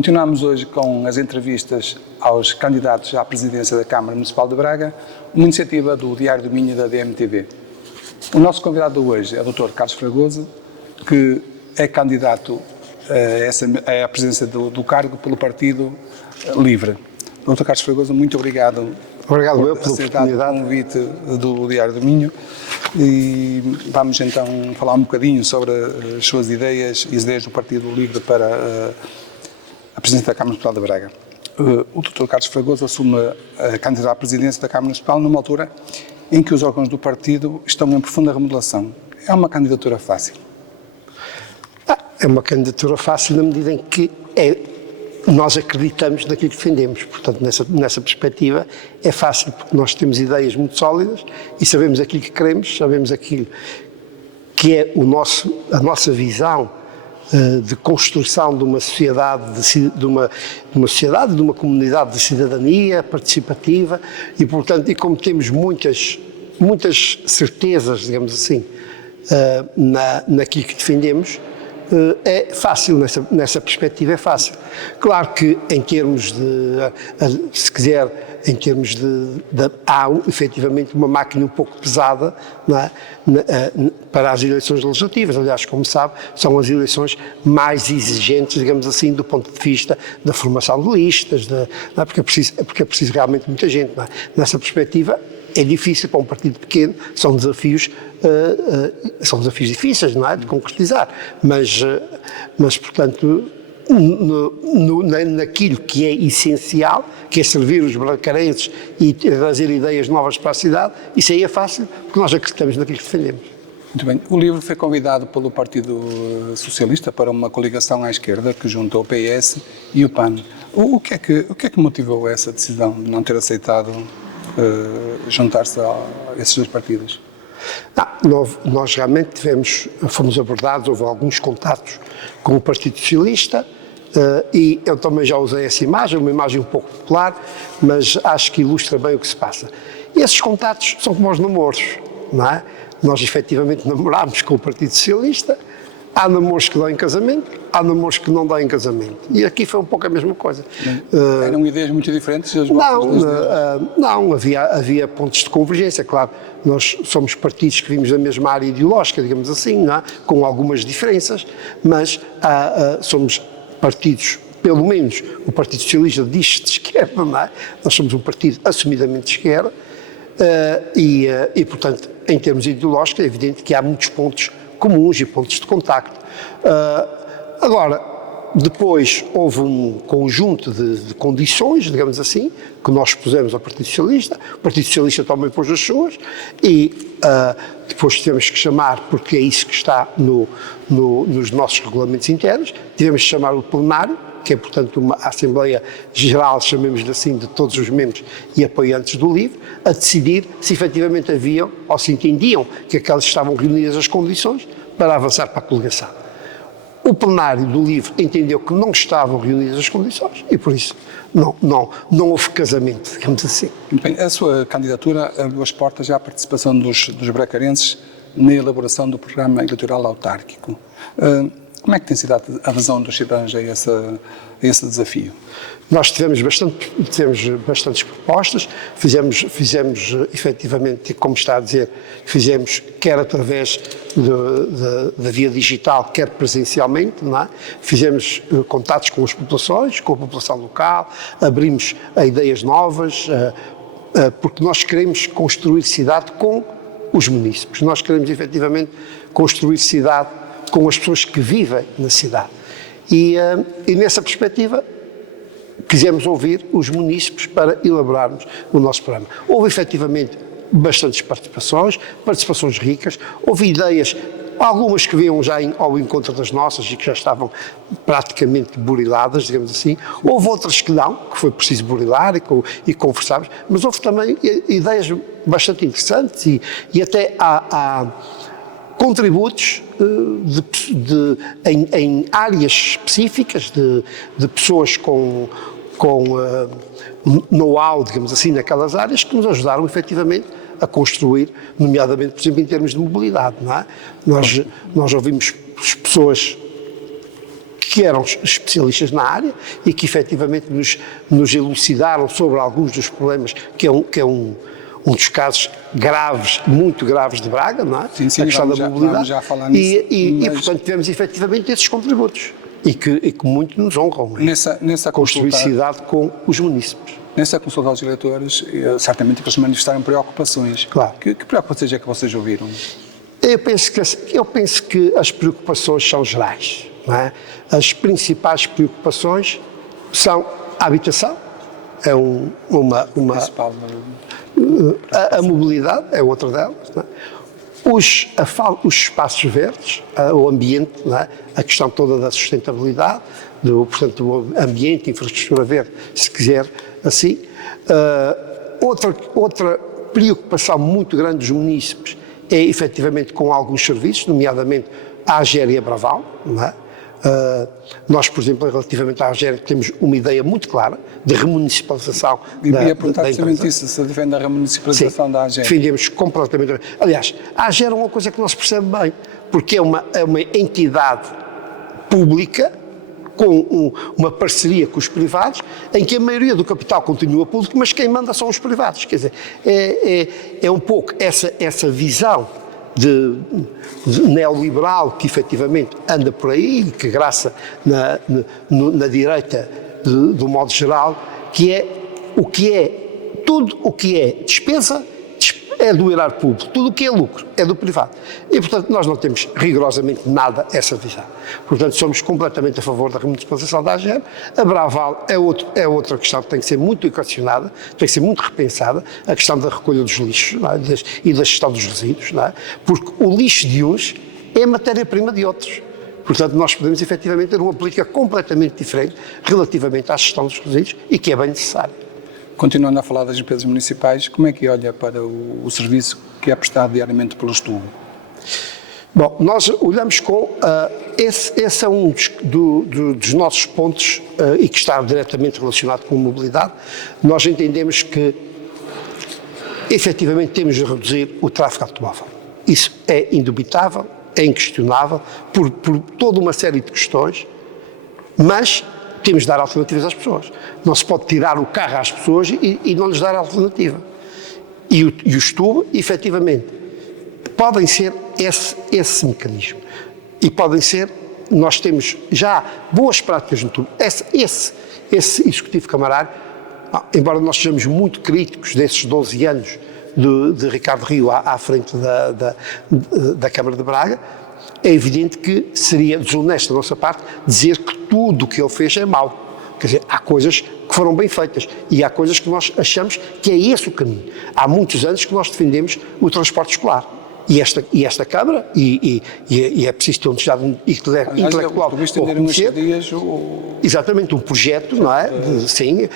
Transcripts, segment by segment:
Continuamos hoje com as entrevistas aos candidatos à presidência da Câmara Municipal de Braga, uma iniciativa do Diário do Minho e da DMTV. O nosso convidado hoje é o Dr. Carlos Fragoso, que é candidato à presidência do cargo pelo Partido Livre. Dr. Carlos Fragoso, muito obrigado. Obrigado por aceitar o convite do Diário do Minho, e vamos então falar um bocadinho sobre as suas ideias e as ideias do Partido Livre para a presidência da Câmara Municipal de Braga. O Dr. Carlos Fragoso assume a candidatura à presidência da Câmara Municipal numa altura em que os órgãos do partido estão em profunda remodelação. É uma candidatura fácil? É uma candidatura fácil na medida em que nós acreditamos naquilo que defendemos. Portanto, nessa perspectiva é fácil, porque nós temos ideias muito sólidas e sabemos aquilo que queremos, sabemos aquilo que é a nossa visão de construção de uma sociedade, de uma comunidade de cidadania participativa e, portanto, como temos muitas certezas, digamos assim, naquilo que defendemos, é fácil, nessa perspectiva é fácil. Claro que em termos se quiser, em termos há efetivamente uma máquina um pouco pesada, não é? Para as eleições legislativas. Aliás, como sabe, são as eleições mais exigentes, digamos assim, do ponto de vista da formação de listas, não é? Porque é preciso realmente muita gente. Não é? Nessa perspectiva, é difícil para um partido pequeno, são desafios difíceis, não é, de concretizar, mas portanto, naquilo que é essencial, que é servir os bracarenses e trazer ideias novas para a cidade, isso aí é fácil, porque nós acreditamos naquilo que defendemos. Muito bem. O LIVRE foi convidado pelo Partido Socialista para uma coligação à esquerda que juntou o PS e o PAN. O que é que motivou essa decisão de não ter aceitado juntar-se a esses dois partidos? Nós realmente fomos abordados, houve alguns contatos com o Partido Socialista e eu também já usei essa imagem, uma imagem um pouco popular, mas acho que ilustra bem o que se passa. E esses contatos são como os namoros, não é? Nós efetivamente namorámos com o Partido Socialista, há namoros que dão em casamento, há namoros que não dão em casamento. E aqui foi um pouco a mesma coisa. Eram ideias muito diferentes? Não, havia pontos de convergência, claro. Nós somos partidos que vimos da mesma área ideológica, digamos assim, não é? Com algumas diferenças, mas somos partidos, pelo menos o Partido Socialista diz-se de esquerda, não é? Nós somos um partido assumidamente de esquerda e, portanto, em termos ideológicos, é evidente que há muitos pontos comuns e pontos de contacto. Agora, depois houve um conjunto de condições, digamos assim, que nós pusemos ao Partido Socialista, o Partido Socialista também pôs as suas e depois tivemos que chamar, porque é isso que está nos nossos regulamentos internos, tivemos que chamar o plenário, que é, portanto, uma Assembleia Geral, chamemos-lhe assim, de todos os membros e apoiantes do LIVRE, a decidir se efetivamente haviam ou se entendiam que aquelas estavam reunidas as condições para avançar para a coligação. O plenário do LIVRE entendeu que não estavam reunidas as condições e, por isso, não houve casamento, digamos assim. Bem, a sua candidatura abriu as portas à participação dos bracarenses na elaboração do programa eleitoral autárquico. Como é que tem sido a adesão dos cidadãos a esse desafio? Nós tivemos bastantes propostas, fizemos efetivamente, como está a dizer, fizemos quer através da via digital, quer presencialmente, não é? Fizemos contatos com as populações, com a população local, abrimos a ideias novas, porque nós queremos construir cidade com os munícipes, nós queremos efetivamente construir cidade com as pessoas que vivem na cidade. E nessa perspectiva, quisemos ouvir os munícipes para elaborarmos o nosso programa. Houve efetivamente bastantes participações ricas, houve ideias, algumas que vinham já ao encontro das nossas e que já estavam praticamente buriladas, digamos assim. Houve outras que não, que foi preciso burilar e conversarmos, mas houve também ideias bastante interessantes e até há contributos em áreas específicas de pessoas com know-how, digamos assim, naquelas áreas que nos ajudaram efetivamente a construir, nomeadamente, por exemplo, em termos de mobilidade, não é? Nós ouvimos pessoas que eram especialistas na área e que efetivamente nos elucidaram sobre alguns dos problemas, que é um dos casos graves, muito graves de Braga, não é? Sim, A questão da mobilidade. Vamos já falar nisso, E, portanto, tivemos efetivamente esses contributos e que muito nos honram. Nessa com consulta, historicidade com os munícipes. nessa consulta aos eleitores, certamente eles manifestaram preocupações. Claro. Que preocupações é que vocês ouviram? Eu penso que as preocupações são gerais. Não é? As principais preocupações são a habitação, é Principal, a mobilidade é outra delas, não é? Os espaços verdes, o ambiente, não é? A questão toda da sustentabilidade, portanto, do ambiente, infraestrutura verde, se quiser assim. Outra preocupação muito grande dos munícipes é efetivamente com alguns serviços, nomeadamente a AGER e a Braval, não é? Nós, por exemplo, relativamente à AGER, temos uma ideia muito clara de remunicipalização da empresa. Precisamente isso, se defende a remunicipalização da AGER. Defendemos completamente. Aliás, a AGER é uma coisa que não se percebe bem, porque é uma entidade pública com uma parceria com os privados, em que a maioria do capital continua público, mas quem manda são os privados. Quer dizer, é um pouco essa visão de neoliberal que efetivamente anda por aí, que graça na direita do modo geral, que é tudo o que é despesa é do erário público, tudo o que é lucro é do privado. E, portanto, nós não temos rigorosamente nada essa visão. Portanto, somos completamente a favor da remunicipalização da AGER. A Braval é outra questão que tem que ser muito equacionada, tem que ser muito repensada, a questão da recolha dos lixos, não é? E da gestão dos resíduos, não é? Porque o lixo de uns é matéria-prima de outros. Portanto, nós podemos efetivamente ter uma política completamente diferente relativamente à gestão dos resíduos e que é bem necessária. Continuando a falar das empresas municipais, como é que olha para o serviço que é prestado diariamente pelo STUB? Bom, nós olhamos com... esse é um dos nossos pontos e que está diretamente relacionado com a mobilidade. Nós entendemos que, efetivamente, temos de reduzir o tráfego automóvel. Isso é indubitável, é inquestionável, por toda uma série de questões, mas temos de dar alternativas às pessoas. Não se pode tirar o carro às pessoas e não lhes dar alternativa. E o STUB, efetivamente, podem ser esse mecanismo. E podem ser, nós temos já boas práticas no STUB. Esse executivo camarário, embora nós sejamos muito críticos desses 12 anos de Ricardo Rio à frente da Câmara de Braga, é evidente que seria desonesto da nossa parte dizer que tudo o que ele fez é mau. Quer dizer, há coisas que foram bem feitas e há coisas que nós achamos que é esse o caminho. Há muitos anos que nós defendemos o transporte escolar. E esta Câmara, e é preciso ter um estado intelectual. Exatamente, um projeto, não é? Sim,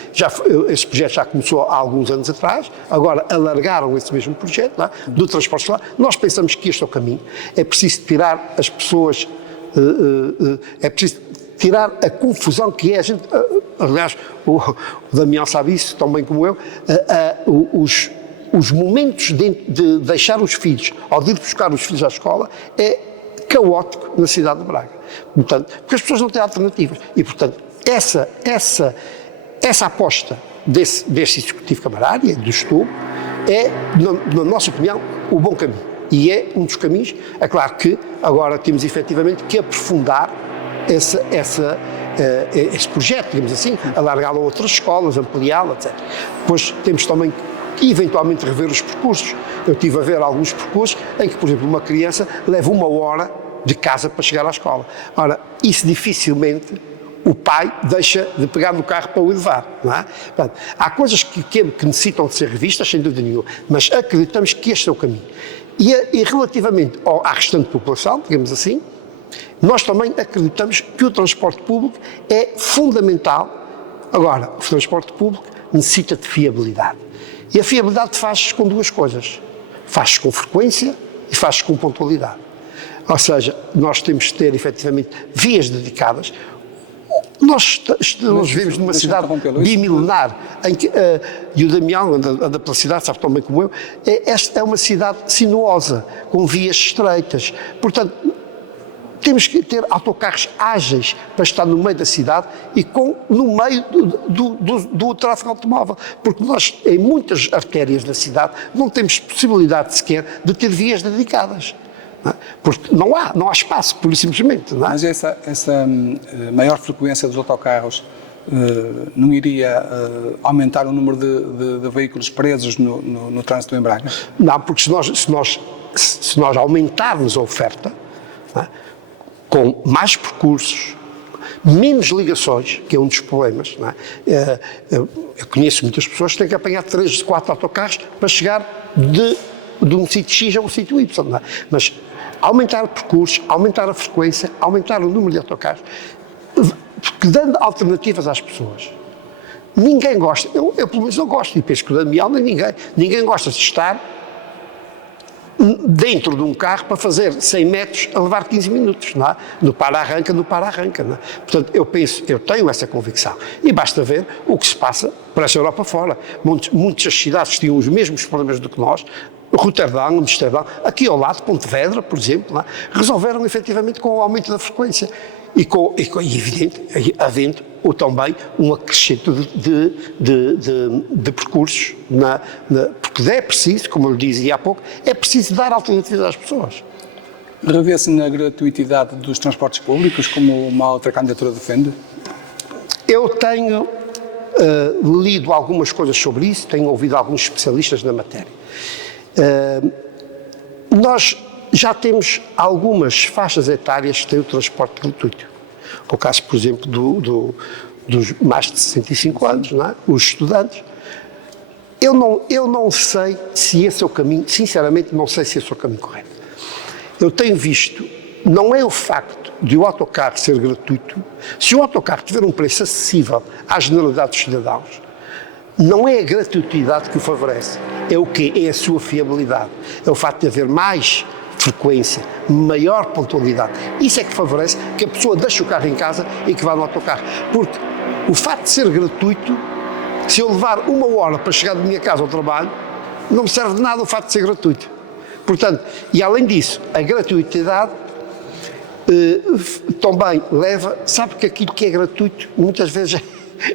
esse projeto já começou há alguns anos atrás, agora alargaram esse mesmo projeto, não é? Do transporte escolar. Nós pensamos que este é o caminho. É preciso tirar as pessoas, é preciso tirar a confusão que é a gente. Aliás, o Damião sabe isso tão bem como eu. Os momentos de deixar os filhos, ou de ir buscar os filhos à escola, é caótico na cidade de Braga. Portanto, porque as pessoas não têm alternativas. E, portanto, essa aposta desse executivo camarário, do STUB, é, na nossa opinião, o bom caminho. E é um dos caminhos. É claro que agora temos efetivamente que aprofundar esse projeto, digamos assim, alargá-lo a outras escolas, ampliá-lo, etc. Depois temos também que eventualmente rever os percursos. Eu estive a ver alguns percursos em que, por exemplo, uma criança leva 1 hora de casa para chegar à escola. Ora, isso dificilmente o pai deixa de pegar no carro para o levar, não é? Portanto, há coisas que necessitam de ser revistas, sem dúvida nenhuma, mas acreditamos que este é o caminho. E relativamente à restante população, digamos assim, nós também acreditamos que o transporte público é fundamental. Agora, o transporte público necessita de fiabilidade. E a fiabilidade faz-se com duas coisas. Faz-se com frequência e faz-se com pontualidade. Ou seja, nós temos de ter, efetivamente, vias dedicadas. Nós vivemos numa cidade bimilenar, em que, e o Damião anda pela cidade, sabe tão bem como eu, esta é uma cidade sinuosa, com vias estreitas. Portanto, temos que ter autocarros ágeis para estar no meio da cidade e no meio do tráfego automóvel, porque nós, em muitas artérias da cidade, não temos possibilidade sequer de ter vias dedicadas. Não é? Porque não há espaço, pura e simplesmente. Não é? Mas essa maior frequência dos autocarros não iria aumentar o número de veículos presos no trânsito em Braga? Não, porque se nós aumentarmos a oferta, não é? Com mais percursos, menos ligações, que é um dos problemas, não é? Eu conheço muitas pessoas que têm que apanhar 3, 4 autocarros para chegar de um sítio X a um sítio Y, não é? Mas aumentar percursos, aumentar a frequência, aumentar o número de autocarros, dando alternativas às pessoas. Ninguém gosta, eu pelo menos não gosto, e penso que o Damião nem ninguém gosta de estar dentro de um carro para fazer 100 metros a levar 15 minutos, não é? No para-arranca, não é? Portanto, eu tenho essa convicção. E basta ver o que se passa para essa Europa fora. Muitas cidades tinham os mesmos problemas do que nós, Roterdão, Amsterdão, aqui ao lado, Pontevedra, por exemplo, não é? Resolveram efetivamente com o aumento da frequência. E evidente, havendo também um acrescento de percursos, porque é preciso, como eu lhe dizia há pouco, é preciso dar alternativas às pessoas. Revê-se na gratuitidade dos transportes públicos, como uma outra candidatura defende? Eu tenho lido algumas coisas sobre isso, tenho ouvido alguns especialistas na matéria. Nós já temos algumas faixas etárias que têm o transporte gratuito. O caso, por exemplo, dos mais de 65 anos, não é? Os estudantes. Eu não sei se esse é o caminho, sinceramente não sei se esse é o caminho correto. Eu tenho visto, não é o facto de o autocarro ser gratuito, se o autocarro tiver um preço acessível à generalidade dos cidadãos, não é a gratuitidade que o favorece, é o quê? É a sua fiabilidade, é o facto de haver mais frequência, maior pontualidade. Isso é que favorece que a pessoa deixe o carro em casa e que vá no autocarro. Porque o facto de ser gratuito, se eu levar 1 hora para chegar da minha casa ao trabalho, não me serve de nada o facto de ser gratuito. Portanto, e além disso, a gratuitidade também leva, sabe que aquilo que é gratuito muitas vezes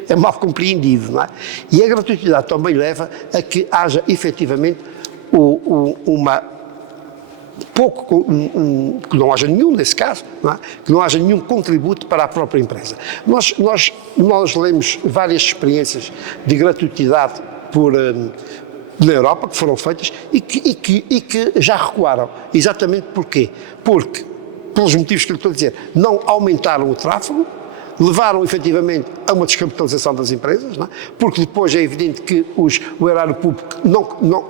é mal compreendido, não é? E a gratuitidade também leva a que haja efetivamente que não haja nenhum, nesse caso, não é? Que não haja nenhum contributo para a própria empresa. Nós lemos várias experiências de gratuitidade na Europa que foram feitas e que já recuaram. Exatamente porquê? Porque, pelos motivos que lhe estou a dizer, não aumentaram o tráfego, levaram efetivamente a uma descapitalização das empresas, não é? Porque depois é evidente que o erário público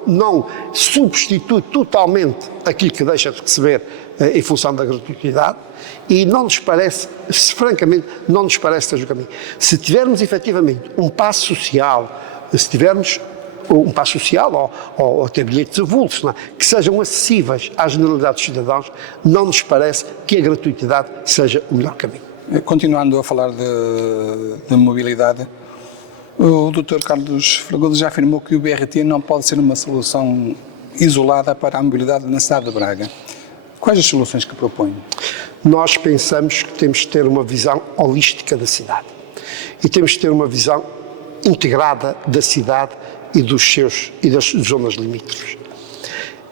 não substitui totalmente aquilo que deixa de receber em função da gratuitidade e não nos parece, francamente, não nos parece que seja o caminho. Se tivermos efetivamente um passo social, ou até bilhetes avulsos, não é? Que sejam acessíveis à generalidade dos cidadãos, não nos parece que a gratuitidade seja o melhor caminho. Continuando a falar de mobilidade, o Dr. Carlos Fragoso já afirmou que o BRT não pode ser uma solução isolada para a mobilidade na cidade de Braga. Quais as soluções que propõe? Nós pensamos que temos de ter uma visão holística da cidade e temos de ter uma visão integrada da cidade e das zonas limítrofes.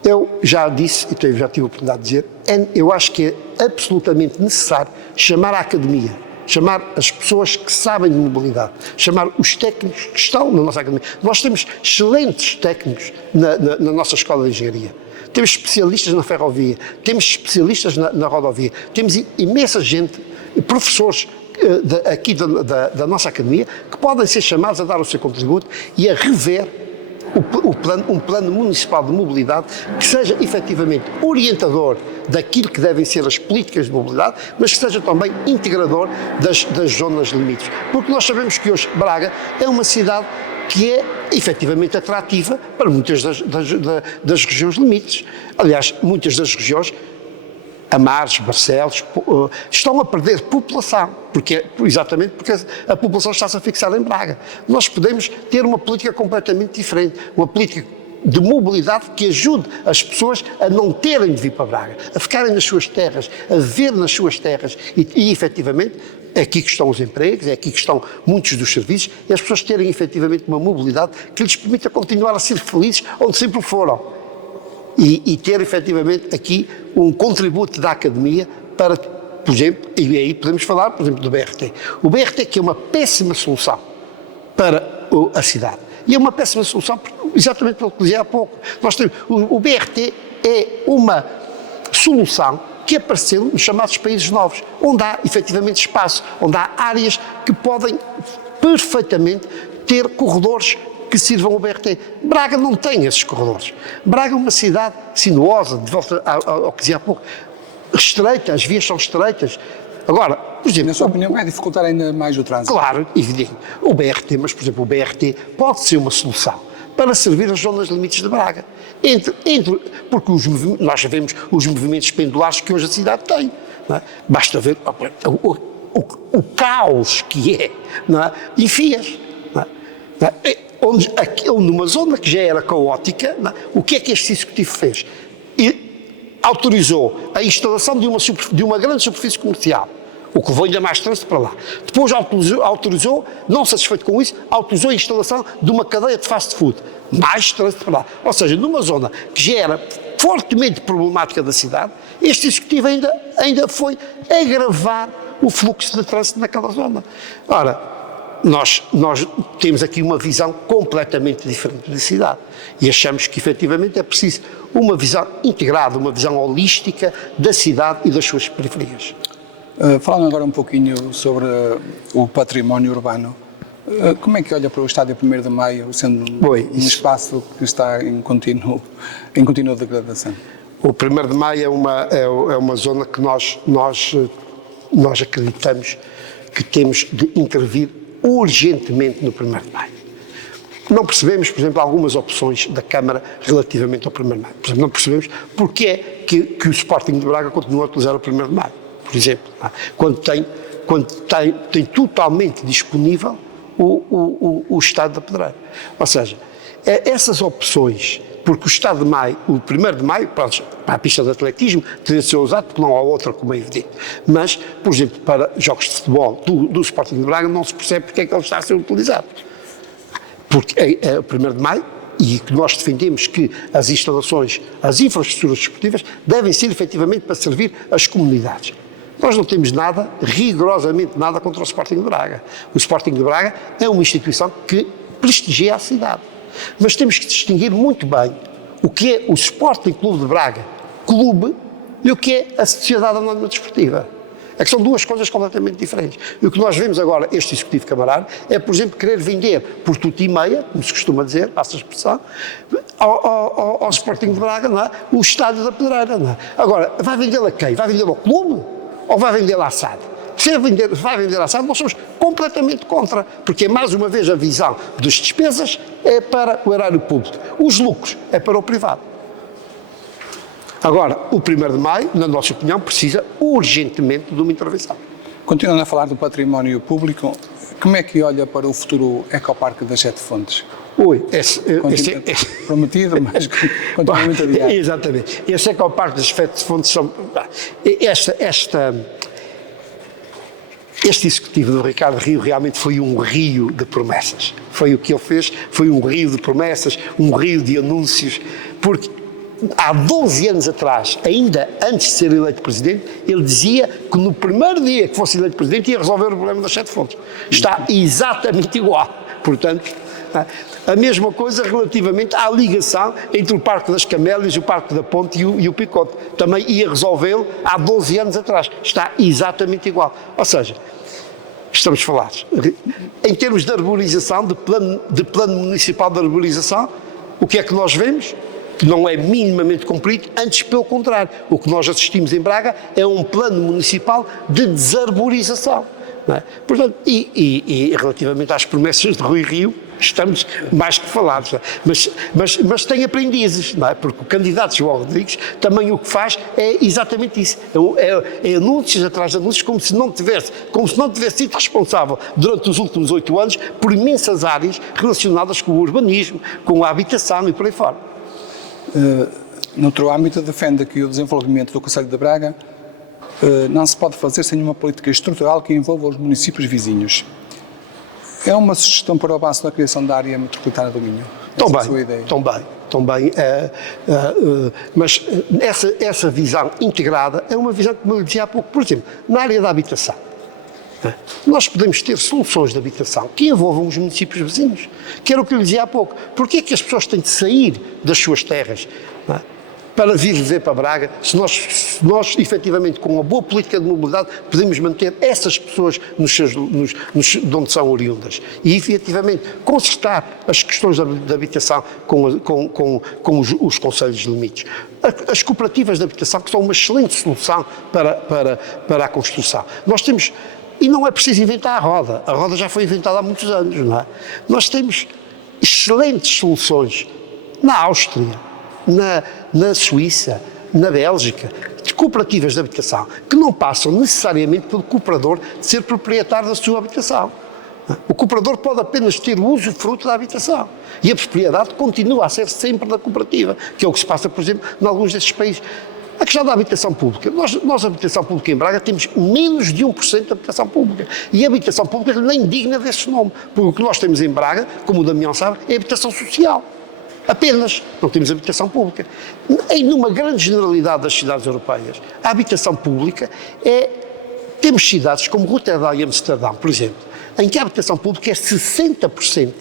Eu já disse, e já tive a oportunidade de dizer, eu acho que é absolutamente necessário chamar a academia, chamar as pessoas que sabem de mobilidade, chamar os técnicos que estão na nossa academia. Nós temos excelentes técnicos na nossa escola de engenharia. Temos especialistas na ferrovia, temos especialistas na rodovia, temos imensa gente, professores aqui da nossa academia, que podem ser chamados a dar o seu contributo e a rever um plano municipal de mobilidade que seja efetivamente orientador daquilo que devem ser as políticas de mobilidade, mas que seja também integrador das zonas limítrofes. Porque nós sabemos que hoje Braga é uma cidade que é efetivamente atrativa para muitas das regiões limítrofes. Aliás, muitas das regiões, Amares, Barcelos, estão a perder população, exatamente porque a população está-se a fixar em Braga. Nós podemos ter uma política completamente diferente, uma política de mobilidade que ajude as pessoas a não terem de vir para Braga, a ficarem nas suas terras, a viver nas suas terras e efetivamente, é aqui que estão os empregos, é aqui que estão muitos dos serviços e as pessoas terem efetivamente uma mobilidade que lhes permita continuar a ser felizes onde sempre foram. E ter efetivamente aqui um contributo da academia para, por exemplo, e aí podemos falar, por exemplo, do BRT. O BRT que é uma péssima solução para a cidade. E é uma péssima solução exatamente pelo que dizia há pouco. Nós temos, o BRT é uma solução que apareceu nos chamados países novos, onde há efetivamente espaço, onde há áreas que podem perfeitamente ter corredores que sirvam ao BRT. Braga não tem esses corredores. Braga é uma cidade sinuosa, de volta ao que dizia há pouco, estreita, as vias são estreitas. Agora, por exemplo... Na sua opinião, vai dificultar ainda mais o trânsito? Claro, evidente. O BRT, mas por exemplo, o BRT pode ser uma solução para servir as zonas limites de Braga. Porque nós sabemos os movimentos pendulares que hoje a cidade tem. Não é? Basta ver o caos que é, não é? Em Fias. Não é? Onde numa zona que já era caótica, não é? O que é que este executivo fez? Autorizou a instalação de uma grande superfície comercial, o que levou ainda mais trânsito para lá. Depois autorizou, não satisfeito com isso, autorizou a instalação de uma cadeia de fast food, mais trânsito para lá. Ou seja, numa zona que já era fortemente problemática da cidade, este executivo ainda foi agravar o fluxo de trânsito naquela zona. Ora, nós temos aqui uma visão completamente diferente da cidade e achamos que efetivamente é preciso uma visão integrada, uma visão holística da cidade e das suas periferias. Falando agora um pouquinho sobre o património urbano, como é que olha para o Estádio 1º de Maio, sendo um espaço que está em contínua degradação? O 1º de Maio é uma zona que nós acreditamos que temos de intervir urgentemente no 1º de Maio. Não percebemos, por exemplo, algumas opções da Câmara relativamente ao 1º de Maio. Por exemplo, não percebemos porque é que o Sporting de Braga continua a utilizar o 1º de Maio, por exemplo, quando tem totalmente disponível o Estado da Pedreira. Ou seja, essas opções, porque o Estado de Maio, o 1º de Maio, para a pista de atletismo, teria de ser usado, porque não há outra, como é evidente. Mas, por exemplo, para jogos de futebol do Sporting de Braga, não se percebe porque é que ele está a ser utilizado. Porque é o 1º de Maio, e que nós defendemos que as instalações, as infraestruturas desportivas, devem ser efetivamente para servir as comunidades. Nós não temos nada, rigorosamente nada, contra o Sporting de Braga. O Sporting de Braga é uma instituição que prestigia a cidade. Mas temos que distinguir muito bem o que é o Sporting Clube de Braga, clube, e o que é a Sociedade Anónima Desportiva. É que são duas coisas completamente diferentes. E o que nós vemos agora, este Executivo Camarário, é, por exemplo, querer vender por tudo e meia, como se costuma dizer, passa a expressão, ao Sporting de Braga, não é? O Estádio da Pedreira. Não é? Agora, vai vendê-lo a quem? Vai vendê-lo ao clube? Ou vai vendê-lo à SAD? Se vai vender à SAD, nós somos completamente contra, porque, mais uma vez, a visão das despesas é para o erário público. Os lucros é para o privado. Agora, o 1º de Maio, na nossa opinião, precisa urgentemente de uma intervenção. Continuando a falar do património público, como é que olha para o futuro ecoparque das Sete Fontes? Prometido, mas continua muito adiado. Exatamente. Esse ecoparque das Sete Fontes são... Este executivo do Ricardo Rio realmente foi um rio de promessas. Foi o que ele fez, foi um rio de promessas, um rio de anúncios, porque há 12 anos atrás, ainda antes de ser eleito presidente, ele dizia que no primeiro dia que fosse eleito presidente ia resolver o problema das Sete Fontes. Está exatamente igual. Portanto, a mesma coisa relativamente à ligação entre o Parque das Camélias, o Parque da Ponte e o Picote. Também ia resolvê-lo há 12 anos atrás. Está exatamente igual. Ou seja, estamos a falar em termos de arborização, de plano municipal de arborização, o que é que nós vemos? Que não é minimamente cumprido, antes pelo contrário. O que nós assistimos em Braga é um plano municipal de desarborização. Não é? Portanto, e relativamente às promessas de Rui Rio, estamos mais que falados, não é? Mas tem aprendizes, não é? Porque o candidato João Rodrigues também o que faz é exatamente isso, é anúncios atrás de anúncios, como se não tivesse sido responsável durante os últimos 8 anos por imensas áreas relacionadas com o urbanismo, com a habitação e por aí fora. Noutro âmbito, defende que o desenvolvimento do Concelho de Braga não se pode fazer sem uma política estrutural que envolva os municípios vizinhos. É uma sugestão para o avanço na criação da área metropolitana do Minho? Também. Mas essa visão integrada é uma visão, como eu dizia há pouco, por exemplo, na área da habitação. Nós podemos ter soluções de habitação que envolvam os municípios vizinhos, que era o que eu dizia há pouco. Porquê é que as pessoas têm de sair das suas terras para vir viver para Braga, se nós efetivamente, com uma boa política de mobilidade, podemos manter essas pessoas de onde são oriundas e efetivamente consertar as questões de habitação com os concelhos de limites. As cooperativas de habitação, que são uma excelente solução para a construção. Nós temos, e não é preciso inventar a roda já foi inventada há muitos anos, não é? Nós temos excelentes soluções na Áustria, na Suíça, na Bélgica, de cooperativas de habitação, que não passam necessariamente pelo cooperador de ser proprietário da sua habitação. O cooperador pode apenas ter o usufruto da habitação e a propriedade continua a ser sempre da cooperativa, que é o que se passa, por exemplo, em alguns desses países. A questão da habitação pública. Nós a habitação pública em Braga, temos menos de 1% de habitação pública. E a habitação pública nem digna desse nome, porque o que nós temos em Braga, como o Damião sabe, é habitação social. Apenas, não temos habitação pública. Numa grande generalidade das cidades europeias, a habitação pública temos cidades como Roterdão e Amsterdão, por exemplo, em que a habitação pública é 60%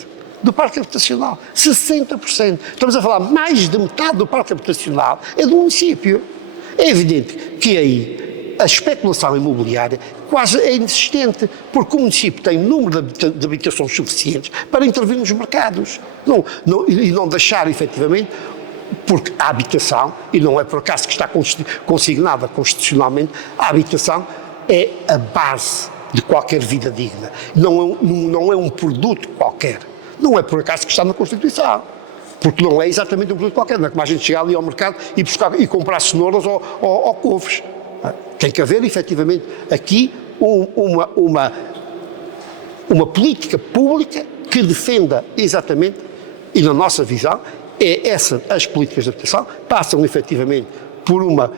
do parque habitacional. 60%. Estamos a falar, mais de metade do parque habitacional é do município. É evidente que aí a especulação imobiliária quase é inexistente, porque o município tem número de habitações suficientes para intervir nos mercados e não deixar, efetivamente, porque a habitação, e não é por acaso que está consignada constitucionalmente, a habitação é a base de qualquer vida digna. Não é um produto qualquer. Não é por acaso que está na Constituição. Porque não é exatamente um produto qualquer. Não é como a gente chegar ali ao mercado e comprar cenouras ou couves. Tem que haver, efetivamente, aqui uma política pública que defenda exatamente, e na nossa visão, as políticas de habitação passam, efetivamente, por uma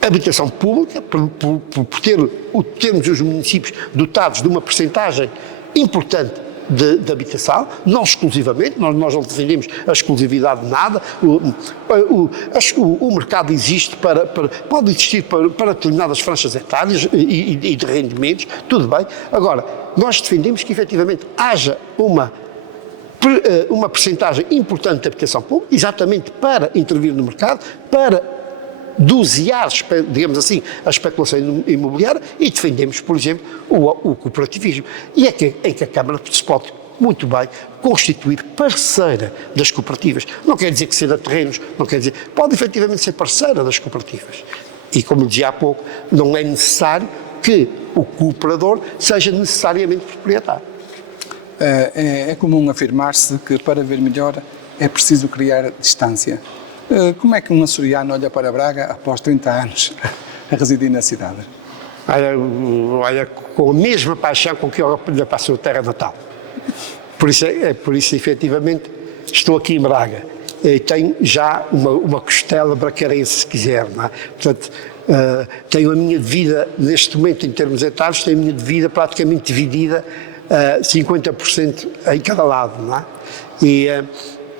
habitação pública, por termos os municípios dotados de uma percentagem importante de habitação, não exclusivamente, nós não defendemos a exclusividade de nada, o mercado existe pode existir para determinadas franjas etárias e de rendimentos, tudo bem. Agora, nós defendemos que efetivamente haja uma percentagem importante de habitação pública, exatamente para intervir no mercado, para dosear, digamos assim, a especulação imobiliária, e defendemos, por exemplo, o cooperativismo. E é que a Câmara se pode muito bem constituir parceira das cooperativas. Não quer dizer que ceda terrenos, não quer dizer, pode efetivamente ser parceira das cooperativas. E como dizia há pouco, não é necessário que o cooperador seja necessariamente proprietário. É comum afirmar-se que para ver melhor é preciso criar distância. Como é que um açoriano olha para Braga após 30 anos a residir na cidade? Olha, com a mesma paixão com que eu olho para a sua terra natal. Por isso, efetivamente, estou aqui em Braga. E tenho já uma costela bracarense, se quiser, não é? Portanto, tenho a minha vida, neste momento, em termos etários, tenho a minha vida praticamente dividida 50% em cada lado, não é?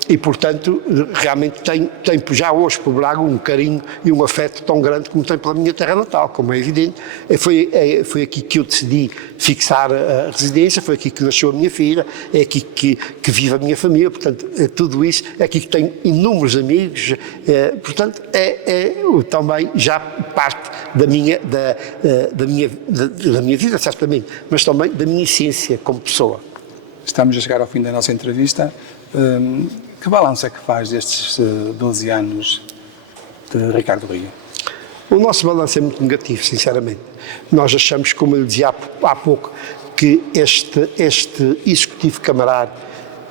E, portanto, realmente tenho já hoje por Braga um carinho e um afeto tão grande como tenho pela minha terra natal, como é evidente. Foi aqui que eu decidi fixar a residência, foi aqui que nasceu a minha filha, é aqui que vive a minha família, portanto, tudo isso, é aqui que tenho inúmeros amigos, portanto, também já parte da minha vida, certamente, mas também da minha essência como pessoa. Estamos a chegar ao fim da nossa entrevista. Que balanço é que faz destes 12 anos de Ricardo Rio? O nosso balanço é muito negativo, sinceramente. Nós achamos, como eu dizia há pouco, que este Executivo Camarário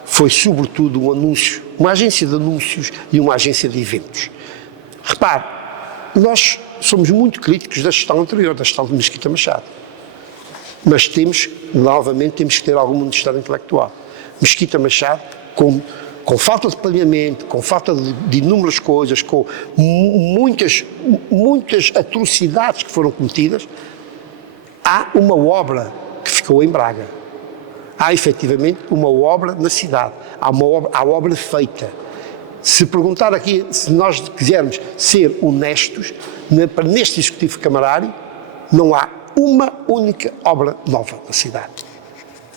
foi sobretudo um anúncio, uma agência de anúncios e uma agência de eventos. Repare, nós somos muito críticos da gestão anterior, da gestão de Mesquita Machado. Mas novamente temos que ter alguma honestidade intelectual. Mesquita Machado, com falta de planeamento, com falta de inúmeras coisas, com muitas atrocidades que foram cometidas, há uma obra que ficou em Braga. Há efetivamente uma obra na cidade, há obra feita. Se perguntar aqui, se nós quisermos ser honestos, neste Executivo Camarário, não há uma única obra nova na cidade.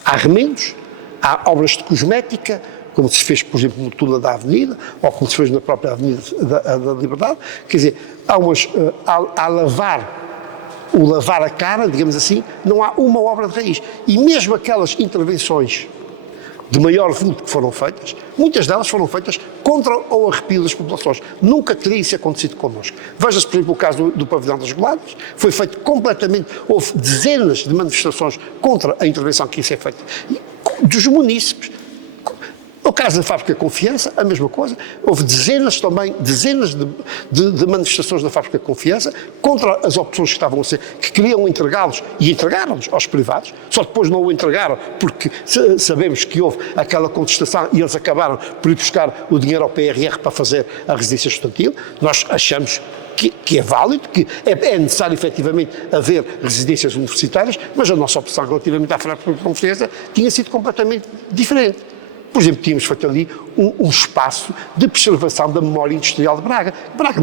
Há remendos, há obras de cosmética, como se fez, por exemplo, no túnel da Avenida, ou como se fez na própria Avenida da Liberdade, quer dizer, lavar a cara, digamos assim, não há uma obra de raiz. E mesmo aquelas intervenções de maior vulto que foram feitas, muitas delas foram feitas contra ou arrepio das populações. Nunca teria isso acontecido connosco. Veja-se, por exemplo, o caso do Pavilhão das Goladas, foi feito completamente, houve dezenas de manifestações contra a intervenção que ia ser feita dos munícipes. No caso da Fábrica Confiança, a mesma coisa, houve dezenas de manifestações na Fábrica Confiança contra as opções que estavam a ser, que queriam entregá-los e entregaram-los aos privados, só depois não o entregaram porque sabemos que houve aquela contestação e eles acabaram por ir buscar o dinheiro ao PRR para fazer a residência estudantil. Nós achamos que é válido, que é necessário efetivamente haver residências universitárias, mas a nossa opção relativamente à Fábrica Confiança tinha sido completamente diferente. Por exemplo, tínhamos feito ali um espaço de preservação da memória industrial de Braga. Braga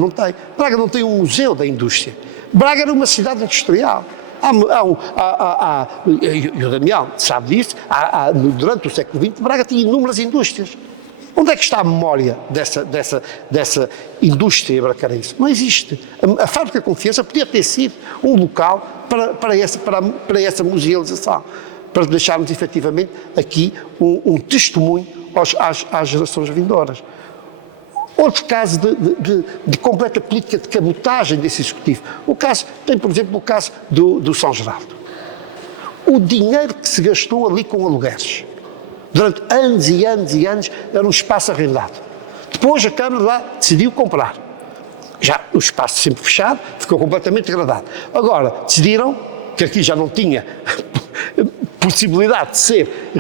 não tem um museu da indústria. Braga era uma cidade industrial. E o Daniel sabe disso, durante o século XX, Braga tinha inúmeras indústrias. Onde é que está a memória dessa indústria bracarense? Não existe. A Fábrica Confiança podia ter sido um local para essa musealização, para deixarmos efetivamente aqui um testemunho às gerações vindouras. Outro caso de completa política de cabotagem desse Executivo. Tem, por exemplo, o caso do São Geraldo. O dinheiro que se gastou ali com alugueres, durante anos e anos e anos, era um espaço arrendado. Depois a Câmara lá decidiu comprar. Já o espaço sempre fechado, ficou completamente degradado. Agora, decidiram que aqui já não tinha possibilidade de ser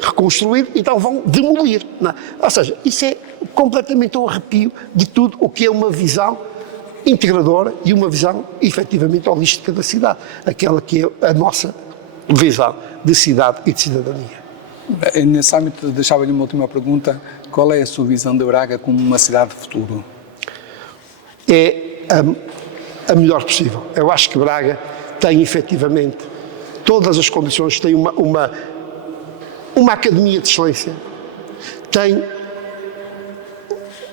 reconstruído, então vão demolir. Não é? Ou seja, isso é completamente um arrepio de tudo o que é uma visão integradora e uma visão efetivamente holística da cidade, aquela que é a nossa visão de cidade e de cidadania. Nesse âmbito, deixava-lhe uma última pergunta. Qual é a sua visão de Braga como uma cidade de futuro? É a melhor possível. Eu acho que Braga tem efetivamente todas as condições, tem uma academia de excelência, tem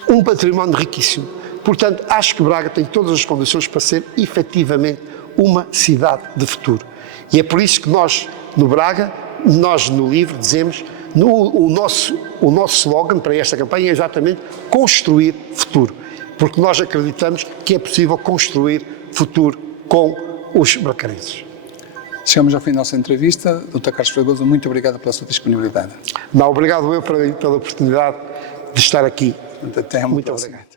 um património riquíssimo. Portanto, acho que Braga tem todas as condições para ser efetivamente uma cidade de futuro. E é por isso que nós, no Braga, nós no livro dizemos, o nosso slogan para esta campanha é exatamente construir futuro. Porque nós acreditamos que é possível construir futuro com os bracarenses. Chegamos ao fim da nossa entrevista. Dr. Carlos Fragoso, muito obrigado pela sua disponibilidade. Não, obrigado eu pela oportunidade de estar aqui. Até muito obrigado.